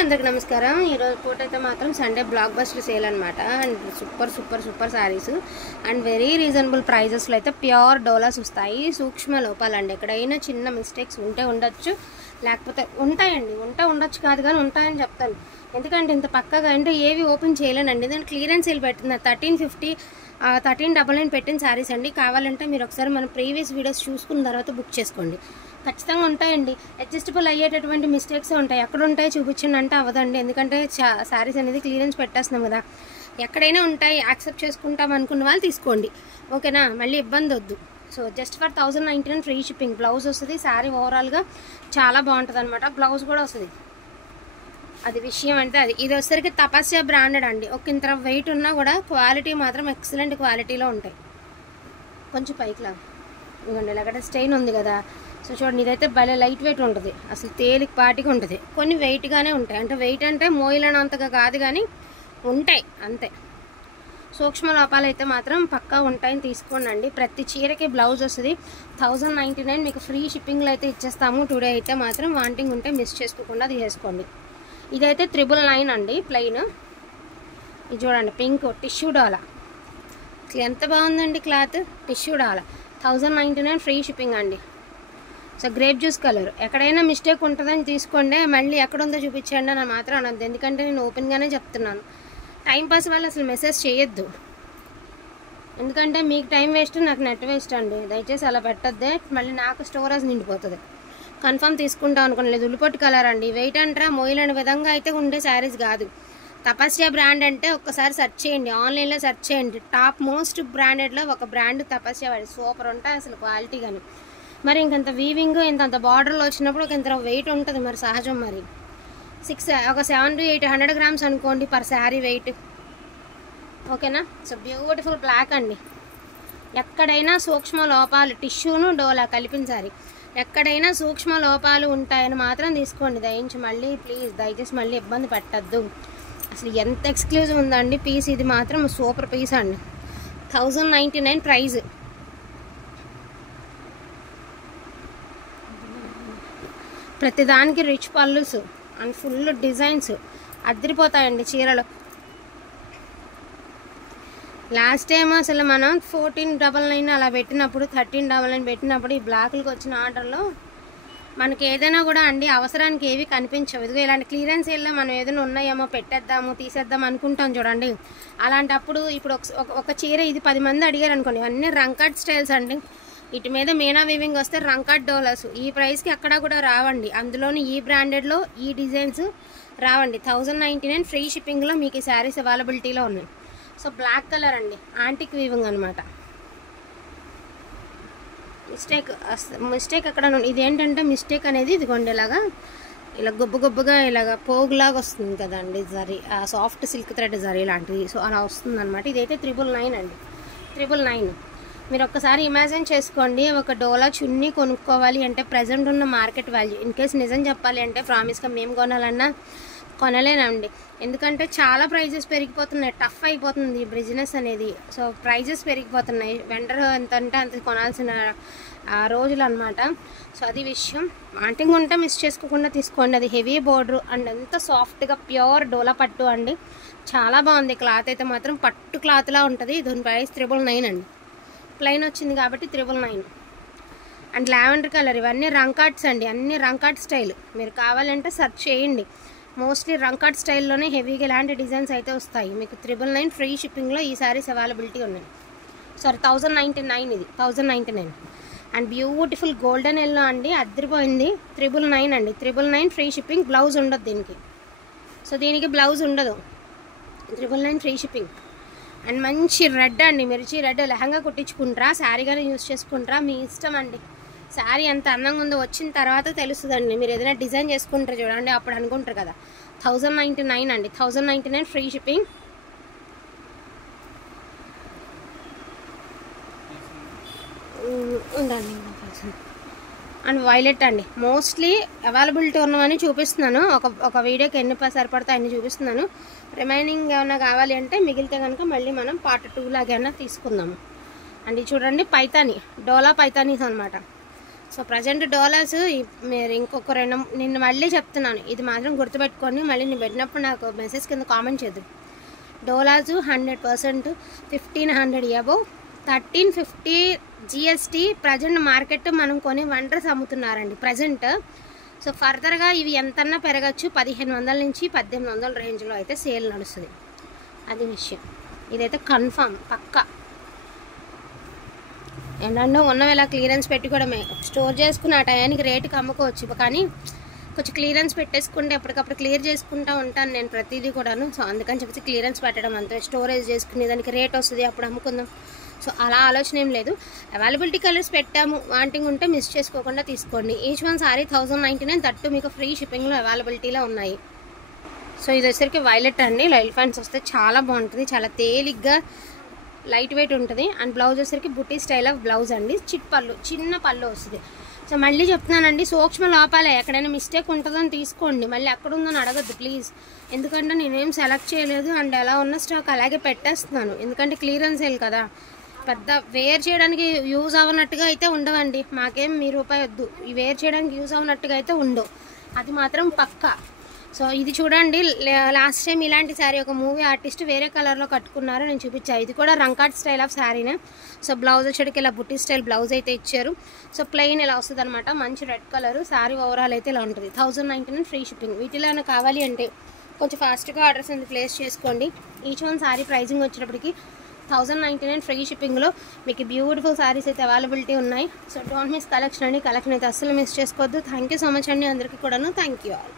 అందరికి నమస్కారం. ఈరోజు పూట అయితే మాత్రం సండే బ్లాక్ బస్టర్ సేల్ అనమాట. And super saris and very reasonable ప్రైజెస్లో అయితే ప్యూర్ డోలాస్ వస్తాయి. సూక్ష్మ లోపాలండి. ఎక్కడైనా చిన్న మిస్టేక్స్ ఉంటే ఉండొచ్చు, లేకపోతే ఉంటాయండి. ఉండొచ్చు కాదు కానీ ఉంటాయని చెప్తాను. ఎందుకంటే ఇంత పక్కగా అంటే ఏవి ఓపెన్ చేయలేనండి. దాని క్లియరెన్స్ సేల్ పెట్టిన 1399 పెట్టిన శారీస్ అండి. కావాలంటే మీరు ఒకసారి మన ప్రీవియస్ వీడియోస్ చూసుకున్న తర్వాత బుక్ చేసుకోండి. ఖచ్చితంగా ఉంటాయండి. అడ్జస్టబుల్ అయ్యేటటువంటి మిస్టేక్స్ ఉంటాయి. ఎక్కడ ఉంటాయో చూపించండి అంటే అవ్వదండి. ఎందుకంటే శారీస్ అనేది క్లియరెన్స్ పెట్టేస్తున్నాం కదా. ఎక్కడైనా ఉంటాయి, యాక్సెప్ట్ చేసుకుంటాం అనుకున్న వాళ్ళు తీసుకోండి, ఓకేనా. మళ్ళీ ఇబ్బంది వద్దు. So just for 1099 free shipping. Blouse వస్తుంది. శారీ ఓవరాల్గా చాలా బాగుంటుంది అనమాట. బ్లౌజ్ కూడా వస్తుంది. అది విషయం అంటే అది. ఇది వచ్చేసరికి తపస్య బ్రాండెడ్ అండి. ఒక ఇంత వెయిట్ ఉన్నా కూడా క్వాలిటీ మాత్రం ఎక్సలెంట్ క్వాలిటీలో ఉంటాయి. కొంచెం పైకి లాగా ఇవ్వండి. ఇలాగ స్టెయిన్ ఉంది కదా. సో చూడండి, ఇదైతే భలే లైట్ వెయిట్ ఉంటుంది. అసలు తేలికపాటిగా ఉంటుంది. కొన్ని వెయిట్గానే ఉంటాయి. అంటే వెయిట్ అంటే మోయలేనంతగా కాదు కానీ ఉంటాయి అంతే. సూక్ష్మ లోపాలు అయితే మాత్రం పక్కా ఉంటాయని తీసుకోండి. ప్రతి చీరకి బ్లౌజ్ వస్తుంది. 1099 మీకు ఫ్రీ షిప్పింగ్లో అయితే ఇచ్చేస్తాము. టుడే అయితే మాత్రం వాంటింగ్ ఉంటే మిస్ చేసుకోకుండా తీసేసుకోండి. ఇదైతే 999 అండి ప్లెయిన్. ఇది చూడండి, పింక్ టిష్యూ డాలా. ఎంత బాగుందండి క్లాత్. టిష్యూ డాలా 1099 ఫ్రీ షిప్పింగ్ అండి. So grape juice colour. ఎక్కడైనా మిస్టేక్ ఉంటుందని తీసుకోండి. మళ్ళీ ఎక్కడుందో చూపించండి అని మాత్రం అనద్దు. ఎందుకంటే నేను ఓపెన్గానే చెప్తున్నాను. టైంపాస్ వల్ల అసలు మెసేజ్ చేయొద్దు. ఎందుకంటే మీకు టైం వేస్ట్, నాకు నెట్ వేస్ట్ అండి. దయచేసి అలా పెట్టద్దే. మళ్ళీ నాకు స్టోరేజ్ నిండిపోతుంది. కన్ఫర్మ్ తీసుకుంటాం అనుకోలేదు. ఉల్లిపొట్టు కలర్ అండి. వెయిట్ అంటారా మోయలేని విధంగా అయితే ఉండే శారీస్ కాదు. తపస్య బ్రాండ్ అంటే ఒక్కసారి సెర్చ్ చేయండి, ఆన్లైన్లో సెర్చ్ చేయండి. టాప్ మోస్ట్ బ్రాండెడ్లో ఒక బ్రాండ్ తపస్య వాడి. సూపర్ ఉంటాయి అసలు క్వాలిటీ కానీ. మరి ఇంకంత వీవింగ్ ఇంత బార్డర్లో వచ్చినప్పుడు ఇంత వెయిట్ ఉంటుంది. మరి సహజం. మరి ఒక 700 to 800 grams అనుకోండి పర్ శారీ వెయిట్, ఓకేనా. సో బ్యూటిఫుల్ బ్లాక్ అండి. ఎక్కడైనా సూక్ష్మ లోపాలు, టిష్యూను డోలా కలిపిన శారీ, ఎక్కడైనా సూక్ష్మ లోపాలు ఉంటాయని మాత్రం తీసుకోండి. దయచేసి మళ్ళీ ఇబ్బంది పెట్టద్దు. అసలు ఎంత ఎక్స్క్లూజివ్ ఉందండి పీస్. ఇది మాత్రం సూపర్ పీస్ అండి. 1099 ప్రైజ్. ప్రతిదానికి రిచ్ పల్లుస్ అండ్ ఫుల్ డిజైన్స్ అదిరిపోతాయండి చీరలు. లాస్ట్ టైం అసలు మనం 1499 అలా పెట్టినప్పుడు, 1399 పెట్టినప్పుడు ఈ బ్లాక్లకు వచ్చిన ఆర్డర్లో మనకి ఏదైనా కూడా అండి అవసరానికి ఏవి కనిపించవు. ఇదిగో ఇలాంటి క్లియరెన్స్ సేల్లో మనం ఏదైనా ఉన్నాయేమో పెట్టేద్దాము తీసేద్దాం అనుకుంటాం చూడండి. అలాంటప్పుడు ఇప్పుడు ఒక చీర ఇది 10 మంది అడిగారు అనుకోండి. ఇవన్నీ రంకట్ స్టైల్స్ అండి. ఇటు మీద మీనా వీవింగ్ వస్తే రంకట్ డోలాస్. ఈ ప్రైస్కి ఎక్కడా కూడా రావండి. అందులోని ఈ బ్రాండెడ్లో ఈ డిజైన్స్ రావండి. 1099 ఫ్రీ షిప్పింగ్లో మీకు ఈ శారీస్ అవైలబిలిటీలో ఉన్నాయి. సో బ్లాక్ కలర్ అండి, యాంటిక్ వీవింగ్ అనమాట. మిస్టేక్ అక్కడ ఇదేంటంటే మిస్టేక్ అనేది ఇదిగోండి ఇలా గొబ్బగా ఇలాగ పోగులాగా వస్తుంది కదండి zari, soft silk thread zari లాంటిది. సో అలా వస్తుంది అనమాట. ఇదైతే 999 అండి. 999 మీరు ఒక్కసారి ఇమాజిన్ చేసుకోండి. ఒక డోలా చున్నీ కొనుక్కోవాలి అంటే ప్రజెంట్ ఉన్న మార్కెట్ వాల్యూ, ఇన్ కేస్ నిజం చెప్పాలి అంటే ప్రామిస్గా మేము కొనాలన్నా కొనలేనండి. ఎందుకంటే చాలా ప్రైజెస్ పెరిగిపోతున్నాయి. టఫ్ అయిపోతుంది ఈ బిజినెస్ అనేది. సో ప్రైజెస్ పెరిగిపోతున్నాయి. వెండర్ ఎంత అంటే అంత కొనాల్సిన రోజులు అనమాట. సో అది విషయం. వాంటింగ్ ఉంటే మిస్ చేసుకోకుండా తీసుకోండి. అది హెవీ బోర్డర్ అండ్ ఎంత సాఫ్ట్గా ప్యూర్ డోలా పట్టు అండి. చాలా బాగుంది. క్లాత్ అయితే మాత్రం పట్టు క్లాత్లా ఉంటుంది. దీని ప్రైస్ 999 అండి. ప్లెయిన్ వచ్చింది కాబట్టి 999. And lavender colour. ఇవన్నీ రంకాట్స్ అండి. అన్ని రంకాట్ స్టైల్. మీరు కావాలంటే సెర్చ్ చేయండి. మోస్ట్లీ రంకాట్ స్టైల్లోనే హెవీగా ఇలాంటి డిజైన్స్ అయితే వస్తాయి. మీకు 999 ఫ్రీ షిప్పింగ్లో ఈ శారీస్ అవైలబిలిటీ ఉన్నాయి. సారీ 1099 ఇది 1099. అండ్ బ్యూటిఫుల్ గోల్డెన్ ఎల్లో అండి. అద్దరిపోయింది. 999 అండి. 999 ఫ్రీ షిప్పింగ్. బ్లౌజ్ ఉండదు దీనికి. సో దీనికి బ్లౌజ్ ఉండదు. 999 ఫ్రీ షిప్పింగ్. అండ్ మంచి రెడ్ అండి, మిర్చి రెడ్. లెహంగా కుట్టించుకుంటారా, శారీగానే యూజ్ చేసుకుంటారా, మీ ఇష్టం అండి. శారీ ఎంత అందంగా ఉందో వచ్చిన తర్వాత తెలుస్తుందండి. మీరు ఏదైనా డిజైన్ చేసుకుంటారు చూడండి, అప్పుడు అనుకుంటారు కదా. 1099 అండి. 1099 ఫ్రీ షిప్పింగ్. ఉండండి. అండ్ వైలెట్ అండి. మోస్ట్లీ అవైలబిలిటీ ఉన్నవని చూపిస్తున్నాను. ఒక వీడియోకి ఎన్ని సరిపడతాయి అన్ని చూపిస్తున్నాను. రిమైనింగ్ ఏమైనా కావాలి అంటే మిగిలితే కనుక మళ్ళీ మనం పార్ట్ 2 లాగైనా తీసుకుందాము. అండ్ చూడండి పైతాని, డోలా పైతానీస్ అనమాట. సో ప్రజెంట్ డోలాస్ మీరు ఇంకొక నిన్ను మళ్ళీ చెప్తున్నాను, ఇది మాత్రం గుర్తుపెట్టుకొని మళ్ళీ నేను పెట్టినప్పుడు నాకు మెసేజ్ కింద కామెంట్ చేద్దాం. Doulos 100% 1500 above 1350 GST present market మనం కొని వండర్స్ అమ్ముతున్నారండి ప్రజెంట్. సో ఫర్దర్గా ఇవి ఎంతన్నా పెరగచ్చు, 1500 నుంచి 1800 రేంజ్లో అయితే సేల్ నడుస్తుంది. అది విషయం, ఇదైతే కన్ఫామ్ పక్కా. ఏంటంటే ఉన్నవి ఇలా క్లియరెన్స్ పెట్టి కూడా స్టోర్ చేసుకుని ఆ టయానికి రేటుకి అమ్ముకోవచ్చు, కానీ కొంచెం క్లియరెన్స్ పెట్టేసుకుంటే ఎప్పటికప్పుడు క్లియర్ చేసుకుంటూ ఉంటాను నేను ప్రతిదీ కూడాను. సో అందుకని చెప్పేసి క్లియరెన్స్ పెట్టడం అంతే, స్టోరేజ్ చేసుకుని దానికి రేట్ వస్తుంది అప్పుడు అమ్ముకుందాం. సో అలా ఆలోచన ఏం లేదు. అవైలబిలిటీ కలర్స్ పెట్టాము, వాంటింగ్ ఉంటే మిస్ చేసుకోకుండా తీసుకోండి. ఈచ్ వన్ సారీ 1099, తట్టు మీకు ఫ్రీ షిప్పింగ్లో అవైలబిలిటీలో ఉన్నాయి. సో ఇది వచ్చేసరికి వైలెట్ అండి, ఎలిఫెంట్స్ వస్తే చాలా బాగుంటుంది, చాలా తేలిగ్గా లైట్ వెయిట్ ఉంటుంది. అండ్ బ్లౌజ్ వచ్చేసరికి బుటీ స్టైల్ ఆఫ్ బ్లౌజ్ అండి, చిన్న పళ్ళు వస్తుంది. సో మళ్ళీ చెప్తున్నానండి, సూక్ష్మ లోపాలే, ఎక్కడైనా మిస్టేక్ ఉంటుందని తీసుకోండి, మళ్ళీ ఎక్కడ ఉందని అడగద్దు ప్లీజ్. ఎందుకంటే నేనేం సెలెక్ట్ చేయలేదు అండ్ ఎలా ఉన్న స్టాక్ అలాగే పెట్టేస్తున్నాను, ఎందుకంటే క్లియరెన్స్ సేల్ కదా. పెద్ద వేర్ చేయడానికి యూజ్ అవ్వనట్టుగా అయితే ఉండవండి, మాకేం ₹1 వద్దు, ఈ వేర్ చేయడానికి యూజ్ అవ్వనట్టుగా అయితే ఉండవు, అది మాత్రం పక్కా. సో ఇది చూడండి, లాస్ట్ టైం ఇలాంటి శారీ ఒక మూవీ ఆర్టిస్ట్ వేరే కలర్లో కట్టుకున్నారు, నేను చూపించాను. ఇది కూడా రంకాట్ స్టైల్ ఆఫ్ శారీనే. సో బ్లౌజ్ వచ్చేటికి ఇలా బుట్టి స్టైల్ బ్లౌజ్ అయితే ఇచ్చారు. సో ప్లెయిన్ ఇలా వస్తుంది అనమాట, మంచి రెడ్ కలర్. శారీ ఓవరాల్ అయితే ఇలా ఉంటుంది. 1099 ఫ్రీ షిప్పింగ్. వీటిలో ఏమైనా కావాలి అంటే కొంచెం ఫాస్ట్గా ఆర్డర్స్ అనేది ప్లేస్ చేసుకోండి. ఈచ్ వన్ శారీ ప్రైజింగ్ వచ్చేటప్పటికి 1099 ఫ్రీ షిప్పింగ్లో మీకు బ్యూటిఫుల్ శారీస్ అయితే అవైలబిలిటీ ఉన్నాయి. సో డోంట్ మిస్ కలెక్షన్ అండి, కలెక్షన్ అయితే అస్సలు మిస్ చేసుకోవద్దు. థ్యాంక్ యూ సో మచ్ అండి అందరికీ కూడాను. Thank you all.